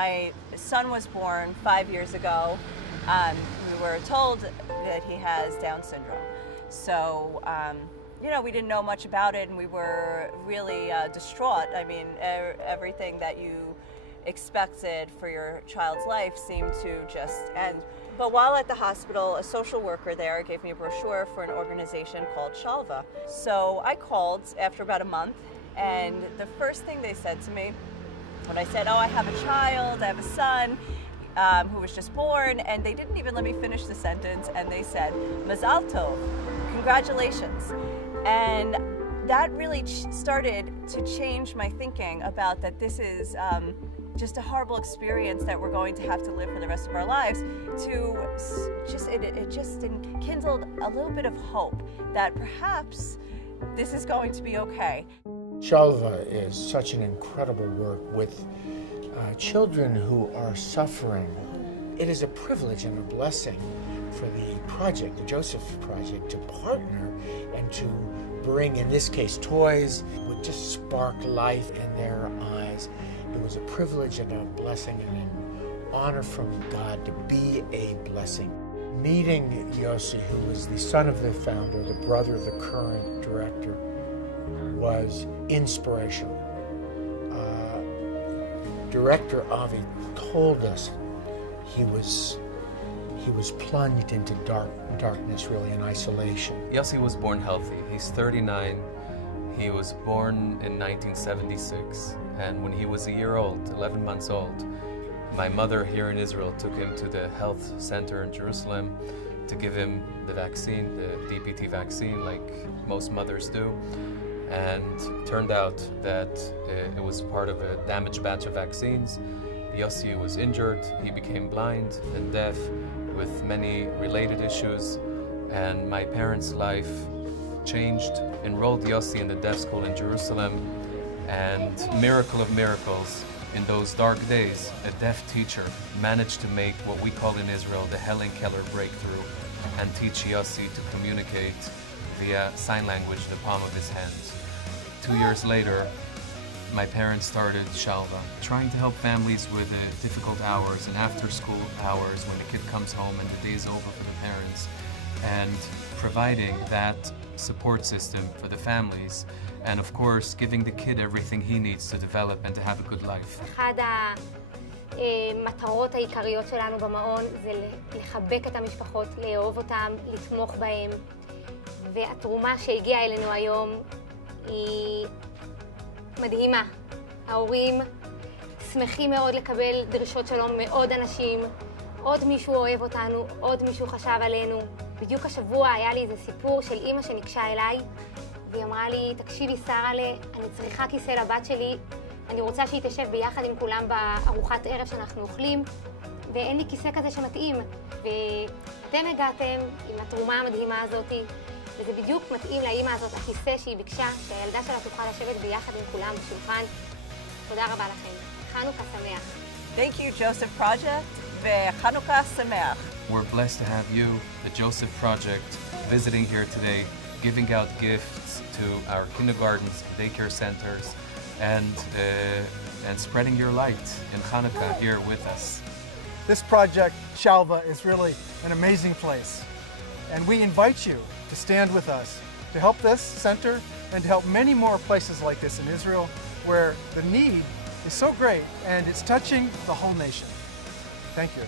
my son was born 5 years ago, we were told that he has Down syndrome. So, you know, we didn't know much about it, and we were really distraught. I mean, everything that you expected for your child's life seemed to just end. But while at the hospital, a social worker there gave me a brochure for an organization called Shalva. So I called after about a month, and the first thing they said to me, when I said, oh, I have a child, I have a son, who was just born, and they didn't even let me finish the sentence, and they said, Mazal Tov, congratulations. And that really started to change my thinking about that this is just a horrible experience that we're going to have to live for the rest of our lives. It just enkindled a little bit of hope that perhaps this is going to be okay. Shalva is such an incredible work with children who are suffering. It is a privilege and a blessing for the project, the Joseph Project, to partner and to bring, in this case, toys would just spark life in their eyes. It was a privilege and a blessing and an honor from God to be a blessing. Meeting Yossi, who was the son of the founder, the brother of the current director, was inspirational. Director Avi told us he was plunged into darkness, really, in isolation. Yossi was born healthy. He's 39. He was born in 1976, and when he was a year old, 11 months old, my mother here in Israel took him to the health center in Jerusalem to give him the vaccine, the DPT vaccine, like most mothers do. And it turned out that it was part of a damaged batch of vaccines. Yossi was injured, he became blind and deaf with many related issues, and my parents' life changed, enrolled Yossi in the deaf school in Jerusalem, and miracle of miracles, in those dark days, a deaf teacher managed to make what we call in Israel the Helen Keller breakthrough and teach Yossi to communicate via sign language, the palm of his hand. 2 years later, my parents started Shalva, trying to help families with difficult hours and after-school hours when the kid comes home and the day's over for the parents, and providing that support system for the families, and of course, giving the kid everything he needs to develop and to have a good life. אחד המטרות העיקריות שלנו במעון זה לחבק את המשפחות, לאהוב אותם, לתמוך בהם, והתרומה שהגיעה אלינו היום היא מדהימה. ההורים שמחים מאוד לקבל דרישות שלום מעוד אנשים, עוד מישהו אוהב אותנו, עוד מישהו חשב עלינו. בדיוק השבוע היה לי איזה סיפור של אמא שניגשה אליי, והיא אמרה לי, תקשיבי שרה, אני צריכה כיסא לבת שלי, אני רוצה שהיא תשב ביחד עם כולם בארוחת ערב שאנחנו אוכלים, ואין לי כיסא כזה שמתאים. ואתם הגעתם עם התרומה המדהימה הזאת, וזה בדיוק מתאים לאמא הזאת, הכיסא שהיא ביקשה, שהילדה שלה תוכל לשבת ביחד עם כולם בשולחן. תודה רבה לכם. חנוכה שמח. Thank you, Joseph Project, וחנוכה שמח. We're blessed to have you, the Joseph Project, visiting here today, giving out gifts to our kindergartens, daycare centers, and spreading your light in Hanukkah here with us. This project, Shalva, is really an amazing place. And we invite you to stand with us to help this center and to help many more places like this in Israel where the need is so great and it's touching the whole nation. Thank you.